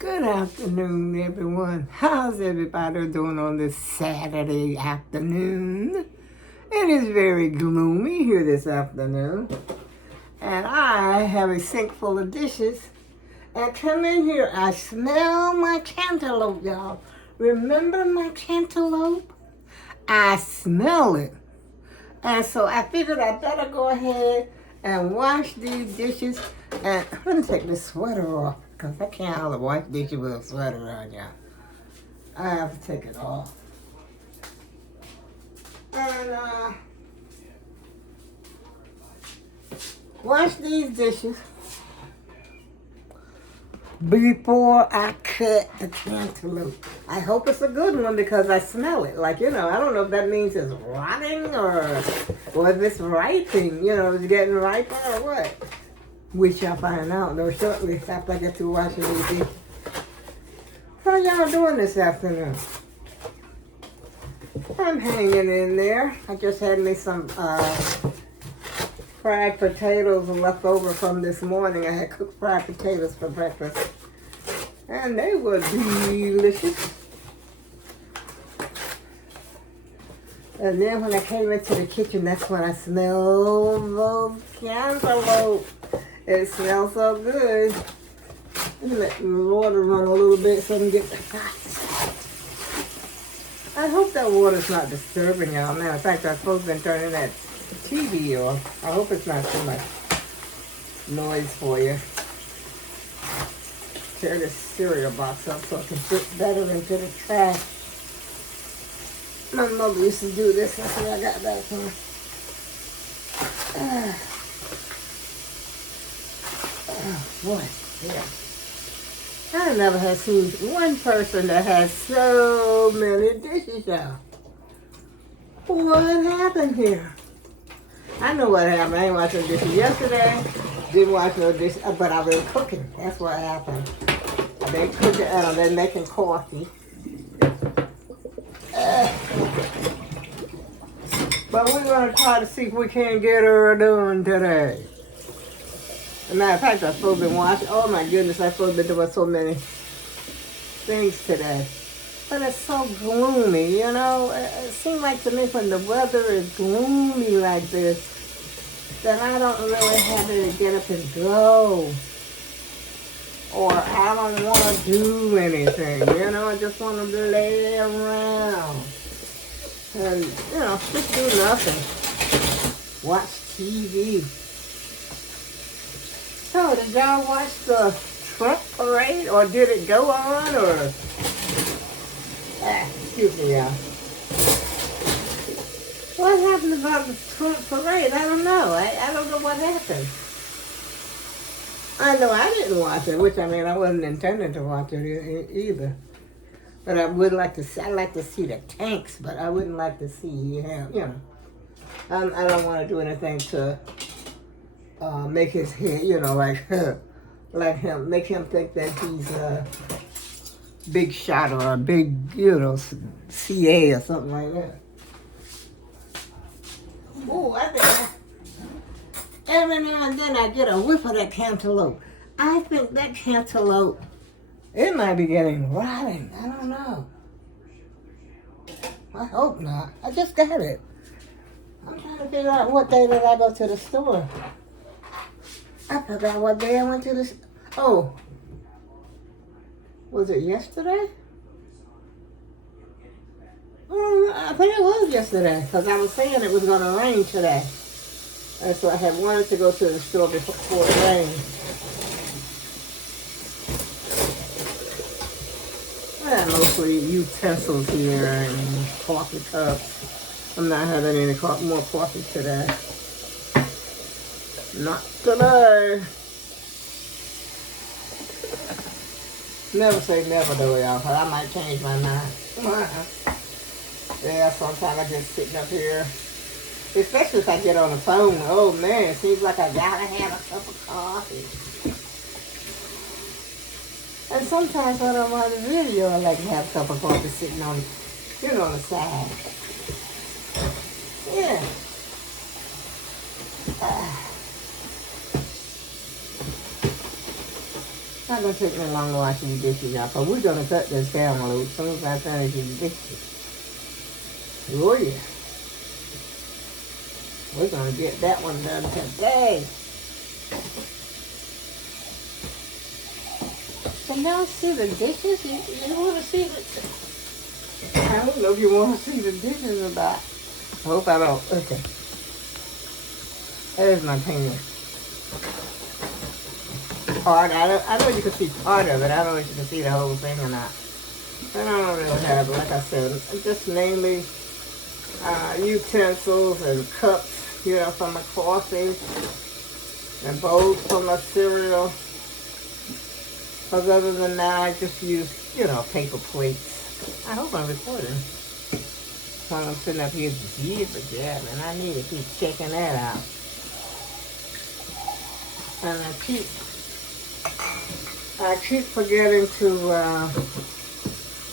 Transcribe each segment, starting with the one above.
Good afternoon, everyone. How's everybody doing on this Saturday afternoon? It is very gloomy here this afternoon, and I have a sink full of dishes. And come in here, I smell my cantaloupe, y'all. Remember my cantaloupe? I smell it. And so I figured I better go ahead and wash these dishes. And let me take this sweater off, because I can't hardly wash dishes with a sweater on, y'all. I have to take it off. And wash these dishes before I cut the cantaloupe. I hope it's a good one because I smell it. Like, I don't know if that means it's rotting or if it's ripening, it's getting riper or what. We shall find out though shortly after I get through washing these dishes. How y'all doing this afternoon? I'm hanging in there. I just had me some fried potatoes left over from this morning. I had cooked fried potatoes for breakfast. And they were delicious. And then when I came into the kitchen, that's when I smelled those cantaloupe. It smells so good. Let me let the water run a little bit so I can get the hot. I hope that water's not disturbing y'all now. In fact, I'm supposed to be turning that TV off. I hope it's not too much noise for you. Tear this cereal box up so it can fit better into the trash. My mother used to do this. That's where I got that from. Oh boy, yeah. I never have seen one person that has so many dishes, y'all. What happened here? I know what happened. I ain't watching dishes yesterday. Didn't watch no dishes, but I've been cooking. That's what happened. I've been cooking and I've been making coffee. But we're going to try to see if we can get her done today. As a matter of fact, I'm supposed to be watching. Oh my goodness, I'm supposed to be doing so many things today. But it's so gloomy, It seems like to me when the weather is gloomy like this, that I don't really have it to get up and go. Or I don't want to do anything, I just want to lay around. And, just do nothing. Watch TV. So, did y'all watch the Trump parade, or did it go on, or... excuse me, y'all. What happened about the Trump parade? I don't know. I don't know what happened. I know I didn't watch it, which, I wasn't intending to watch it either. But I would like to see, I'd like to see the tanks, but I wouldn't like to see him, I don't want to do anything to make his head, like him, make him think that he's a big shot or a big, CA or something like that. Oh, I think every now and then I get a whiff of that cantaloupe. I think that cantaloupe, it might be getting rotten. I don't know. I hope not. I just got it. I'm trying to figure out what day did I go to the store. I forgot what day I went to the store. Oh. Was it yesterday? I think it was yesterday, because I was saying it was going to rain today. And so I had wanted to go to the store before it rained. I have mostly utensils here and coffee cups. I'm not having any more coffee today. Not today. Never say never though, y'all, because I might change my mind. Yeah, sometimes I just sitting up here. Especially if I get on the phone. Oh man, it seems like I gotta have a cup of coffee. And sometimes when I'm on the video, I like to have a cup of coffee sitting on, on the side. Yeah. not going to take me long to wash these dishes, y'all, because we're going to cut this cantaloupe as soon as I finish these dishes. Oh, yeah. We're going to get that one done today. Can y'all see the dishes? You want to see the... I don't know if you want to see the dishes or not. I hope I don't. Okay. There's my pan. Part. I know you can see part of it. I don't know if you can see the whole thing or not. And I don't really have, like I said, just mainly utensils and cups, you know, for my coffee, and bowls for my cereal. Because other than that, I just use, you know, paper plates. I hope I'm recording. While I'm sitting up here jibber-jabbing, I need to keep checking that out. And I keep forgetting to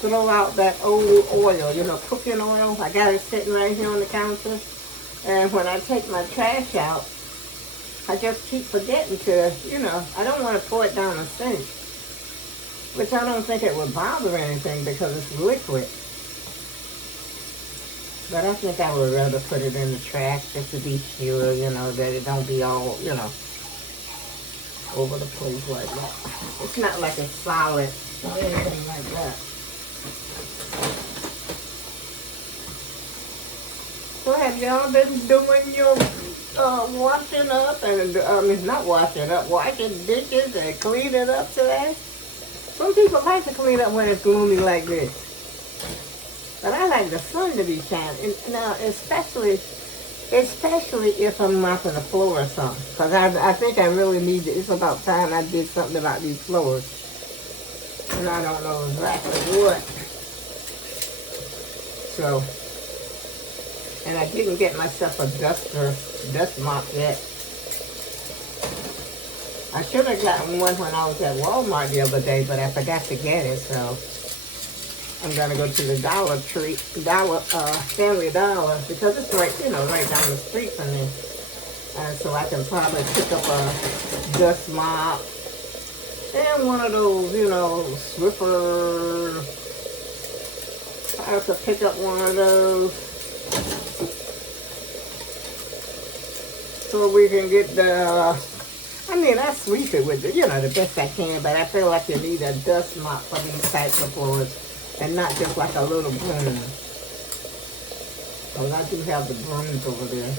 throw out that old oil, you know, cooking oil. I got it sitting right here on the counter. And when I take my trash out, I just keep forgetting to, you know, I don't want to pour it down the sink. Which I don't think it would bother anything because it's liquid. But I think I would rather put it in the trash just to be sure, you know, that it don't be all, you know, over the place like that. It's not like a solid or anything like that. So have y'all been doing your washing up and, not washing up, washing dishes and cleaning up today? Some people like to clean up when it's gloomy like this. But I like the sun to be shining. And now, especially if I'm mopping the floor or something. Because I think I really need it. It's about time I did something about these floors. And I don't know exactly what. So, and I didn't get myself a dust mop yet. I should have gotten one when I was at Walmart the other day, but I forgot to get it, so I'm gonna go to the Family Dollar, because it's right, you know, right down the street from me. And so I can probably pick up a dust mop and one of those, you know, Swiffer. I could pick up one of those so we can get I mean, I sweep it with, you know, the best I can, but I feel like you need a dust mop for these types of floors and not just like a little broom. Because I do have the brooms over there.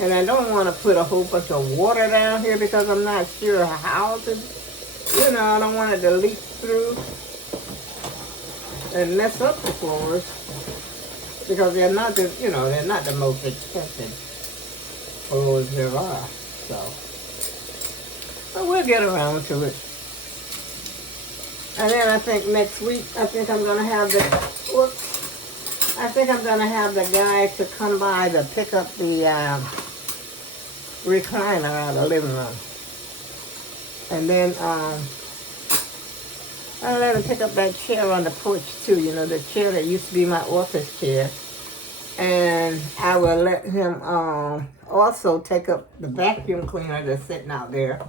And I don't want to put a whole bunch of water down here because I'm not sure how to, you know, I don't want it to leak through and mess up the floors because they're not the, you know, they're not the most expensive floors there are, so. But we'll get around to it. And then I think next week, I think I'm going to have the guy to come by to pick up the recliner out of the living room. And then I'll let him pick up that chair on the porch too, you know, the chair that used to be my office chair. And I will let him also take up the vacuum cleaner that's sitting out there.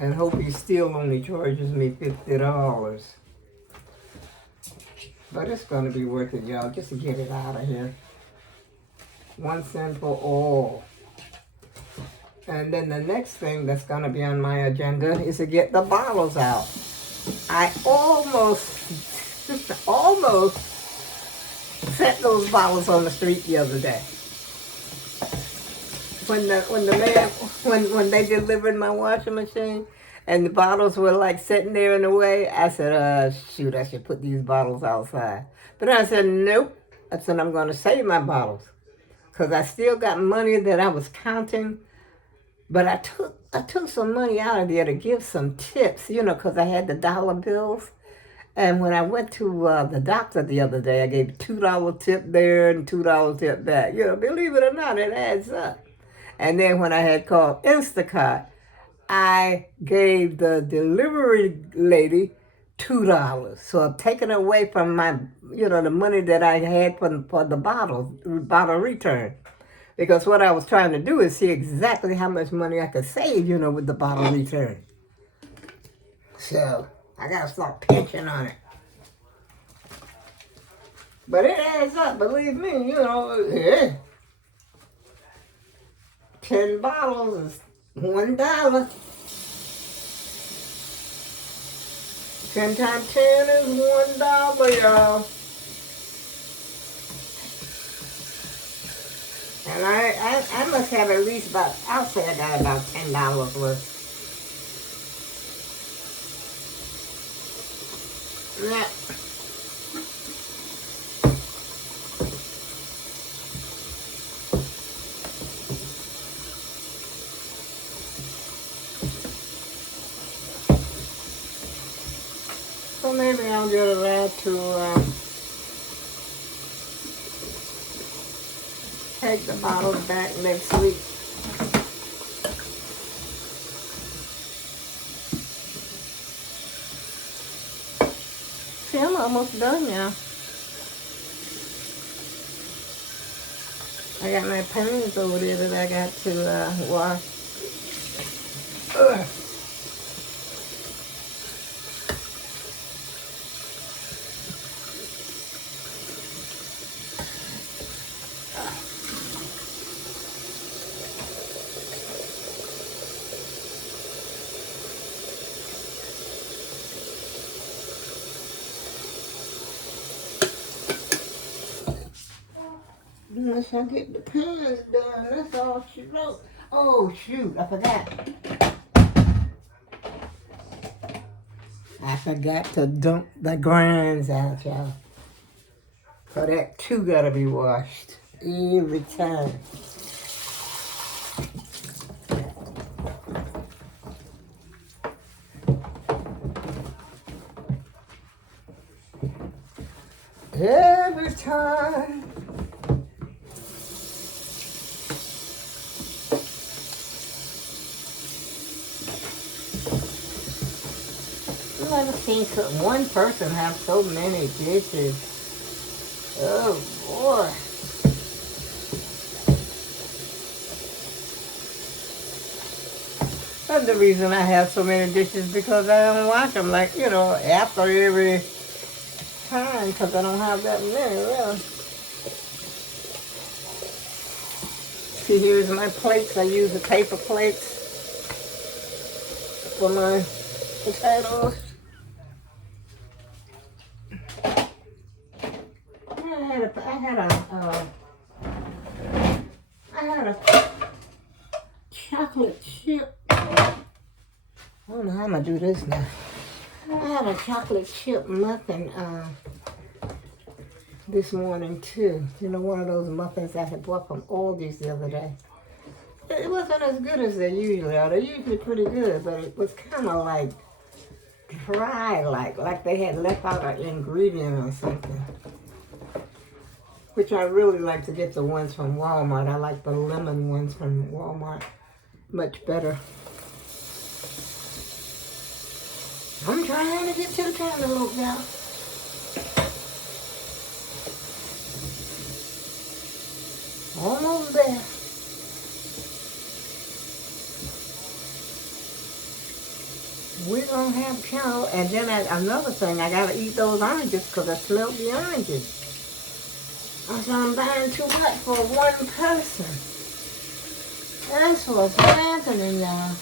And hope he still only charges me $50. But it's going to be worth it, y'all, just to get it out of here. 1 cent for all. And then the next thing that's going to be on my agenda is to get the bottles out. I almost set those bottles on the street the other day. When they delivered my washing machine and the bottles were like sitting there in the way, I said, shoot, I should put these bottles outside. But I said, nope. I said, I'm going to save my bottles because I still got money that I was counting. But I took some money out of there to give some tips, you know, because I had the dollar bills. And when I went to the doctor the other day, I gave $2 tip there and $2 tip back. You know, believe it or not, it adds up. And then when I had called Instacart, I gave the delivery lady $2. So I'm taking away from my, you know, the money that I had for the bottle return. Because what I was trying to do is see exactly how much money I could save, you know, with the bottle return. So I gotta start pinching on it. But it adds up, believe me, you know, 10 bottles is $1. 10 times 10 is $1, y'all. And I must have at least about, I'll say I got about $10 worth. Yeah. So maybe I'll get around to take the bottles back next week. See, I'm almost done now. I got my pans over there that I got to wash. Ugh. Once I get the pans done, that's all she wrote. Oh, shoot, I forgot. I forgot to dump the grinds out, y'all. So that too gotta be washed every time. Every time. I've never seen one person have so many dishes. Oh boy. That's the reason I have so many dishes, because I don't wash them, like, you know, after every time, because I don't have that many, really. See, here's my plates. I use the paper plates for my potatoes. I had a chocolate chip. I don't know how I'm gonna do this now. I had a chocolate chip muffin this morning too. You know, one of those muffins I had bought from Aldi's the other day. It wasn't as good as they usually are. They're usually pretty good, but it was kind of like dry, like they had left out an ingredient or something. Which I really like to get the ones from Walmart. I like the lemon ones from Walmart much better. I'm trying to get to the cantaloupe now. Almost there. We're going to have cantaloupe. And then another thing, I got to eat those oranges because I smelled the oranges. So I'm buying too much for one person. That's what's happening, y'all.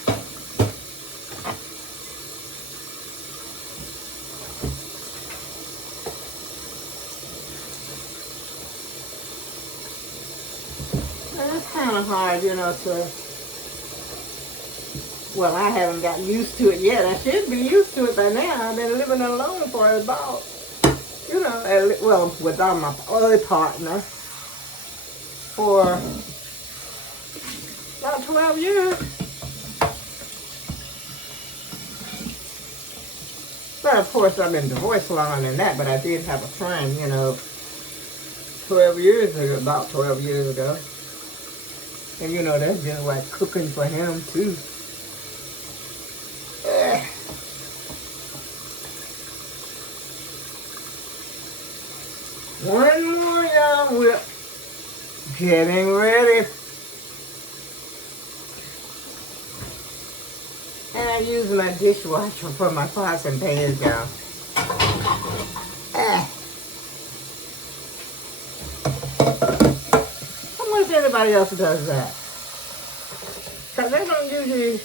It's kind of hard, you know, well, I haven't got used to it yet. I should be used to it by now. I've been living alone for about, you know, well, without my other partner for about 12 years. But of course, I've been divorced longer than that, but I did have a friend, you know, 12 years ago, about 12 years ago. And you know, that's just like cooking for him too. One more, y'all. We're getting ready. And I use my dishwasher for my pots and pans, y'all. I wonder if anybody else does that. Because I don't usually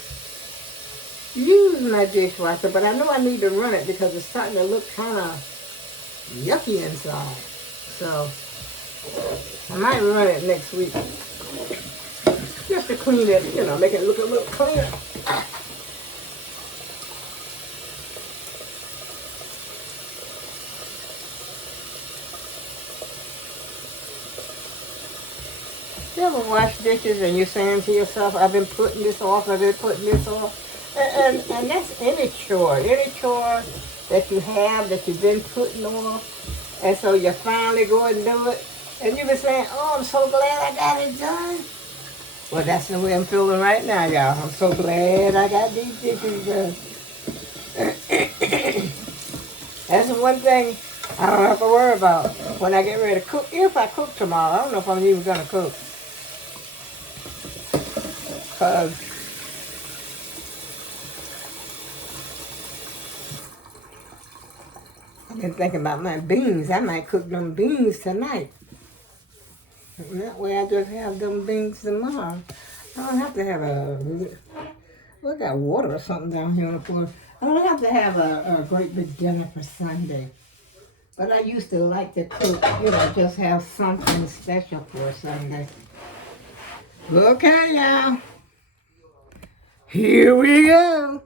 use my dishwasher, but I know I need to run it because it's starting to look kind of yucky inside. So I might run it next week. Just to clean it, you know, make it look a little cleaner. You ever wash dishes and you're saying to yourself, I've been putting this off, I've been putting this off? And that's any chore that you have that you've been putting off. And so you finally go and do it. And you've been saying, oh, I'm so glad I got it done. Well, that's the way I'm feeling right now, y'all. I'm so glad I got these dishes done. That's the one thing I don't have to worry about when I get ready to cook. If I cook tomorrow, I don't know if I'm even going to cook. Because I've been thinking about my beans. I might cook them beans tonight. That way I just have them beans tomorrow. I don't have to have we got water or something down here on the floor. I don't have to have a great big dinner for Sunday. But I used to like to cook, you know, just have something special for Sunday. Okay, y'all. Here we go.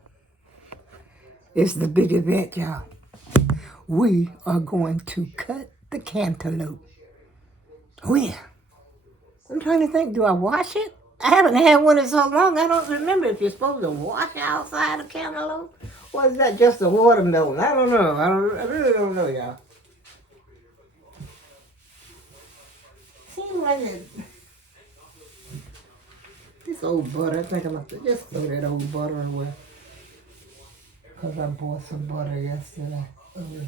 It's the big event, y'all. We are going to cut the cantaloupe. Oh, yeah. I'm trying to think, do I wash it? I haven't had one in so long, I don't remember if you're supposed to wash outside a cantaloupe. Or is that just a watermelon? I don't know. I really don't know, y'all. Seems like it. This old butter, I think I'm going to just throw that old butter away. Because I bought some butter yesterday. Over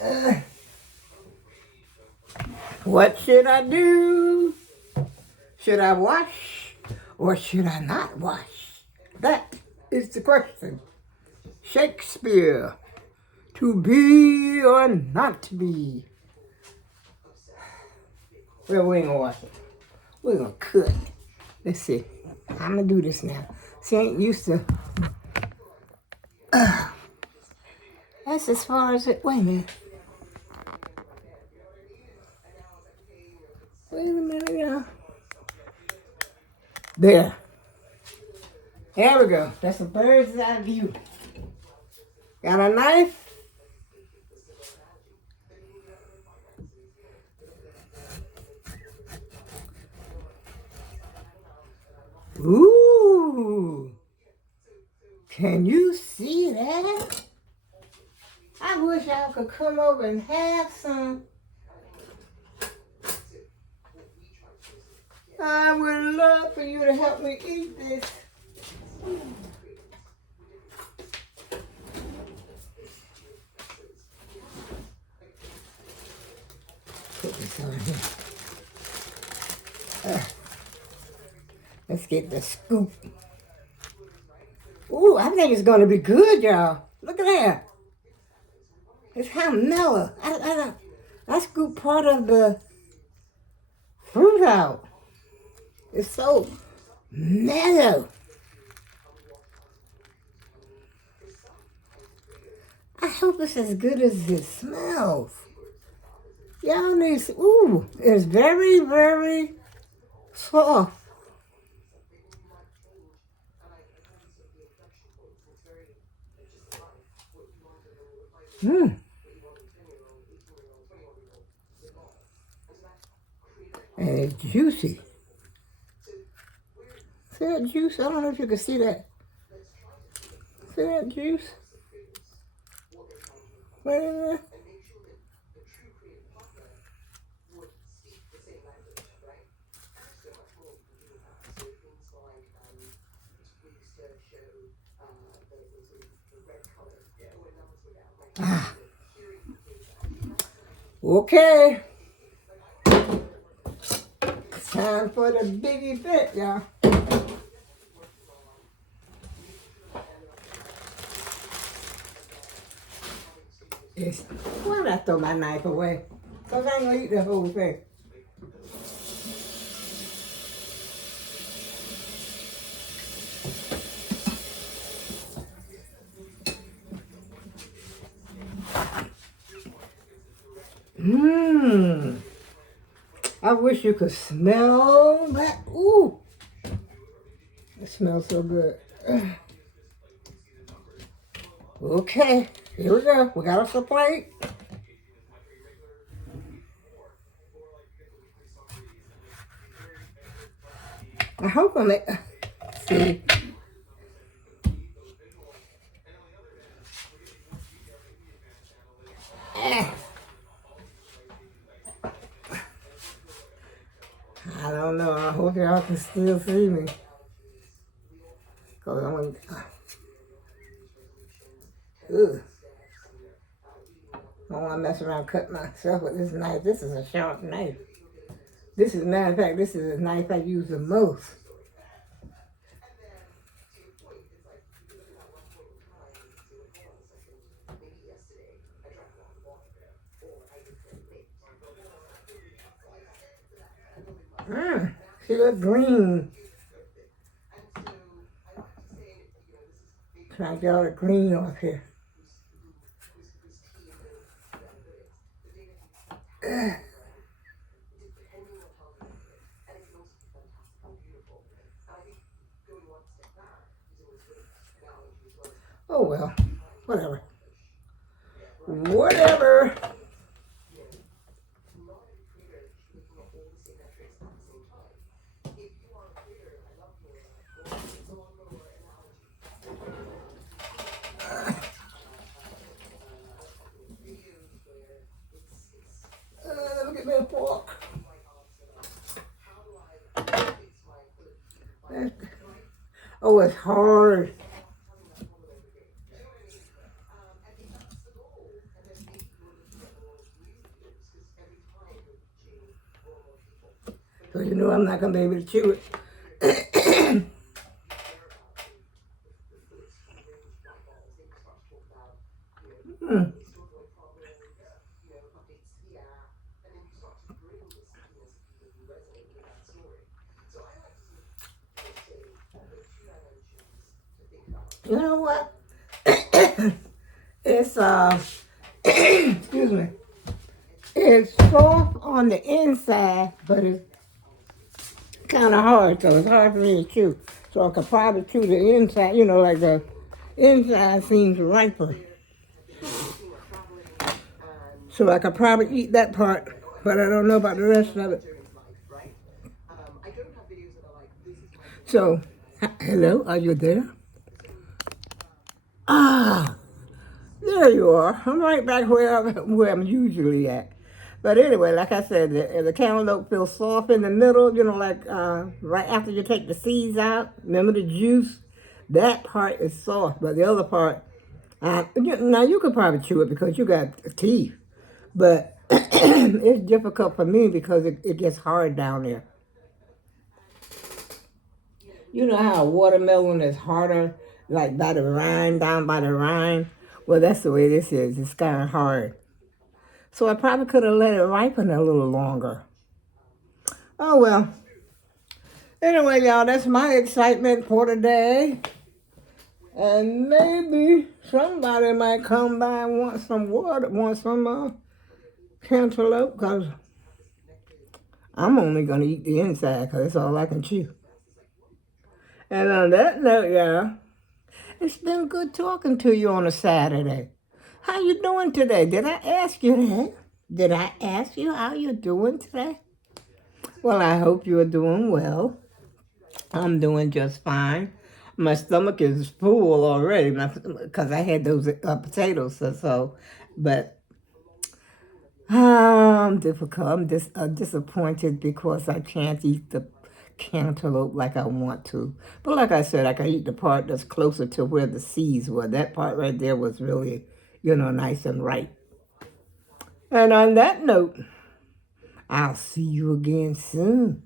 there. What should I do? Should I wash or should I not wash? That is the question. Shakespeare, to be or not to be? Well, we ain't gonna wash it. We're gonna cut it. Let's see. I'm gonna do this now. See, I ain't used to. That's as far as it. Wait a minute. Wait a minute, y'all. There. There we go. That's a bird's eye view. Got a knife? Ooh. Can you see that? I wish I could come over and have some. I would love for you to help me eat this. Put this on here. Let's get the scoop. Ooh, I think it's going to be good, y'all. Look at that. It's kind of mellow. I scooped part of the fruit out. It's so mellow. I hope it's as good as it smells. Y'all need to, ooh, it's very, very soft. Mmm. And it's juicy. See that juice? I don't know if you can see that. See that juice? Wait a minute. Ah. Okay. Time for the big event, y'all. It's, why not throw my knife away? Because I ain't going to eat the whole thing. Mmm. I wish you could smell that. Ooh. It smells so good. Okay. Here we go. We got us a plate. I hope I'm it. See. I don't know. I hope y'all can still see me. Because I'm going to... Ugh. I don't want to mess around and cut myself with this knife. This is a sharp knife. This is, matter of fact, this is the knife I use the most. See that green. Trying to get all the green off here. Oh well, whatever. Whatever. Look at that fork. Oh, it's hard. So you know I'm not going to be able to chew it. You know what? It's, excuse me. It's soft on the inside, but it's kind of hard, so it's hard for me to chew. So I could probably chew the inside, you know, like the inside seems riper. So I could probably eat that part, but I don't know about the rest of it. So, hello, are you there? Ah, there you are. I'm right back where I'm usually at. But anyway, like I said, the cantaloupe feels soft in the middle, you know, like right after you take the seeds out. Remember the juice? That part is soft, but the other part, now you could probably chew it because you got teeth. But it's difficult for me because it gets hard down there. You know how a watermelon is harder, like by the rind, down by the rind? Well, that's the way this is. It's kind of hard. So I probably could have let it ripen a little longer. Oh, well. Anyway, y'all, that's my excitement for today. And maybe somebody might come by and want some water, want some cantaloupe, because I'm only going to eat the inside because that's all I can chew. And on that note, y'all, it's been good talking to you on a Saturday. How you doing today? Did I ask you that? Did I ask you how you're doing today? Well, I hope you're doing well. I'm doing just fine. My stomach is full already because I had those potatoes. But I'm difficult. I'm disappointed because I can't eat the cantaloupe like I want to. But like I said, I can eat the part that's closer to where the seeds were. That part right there was really, nice and ripe. And on that note, I'll see you again soon.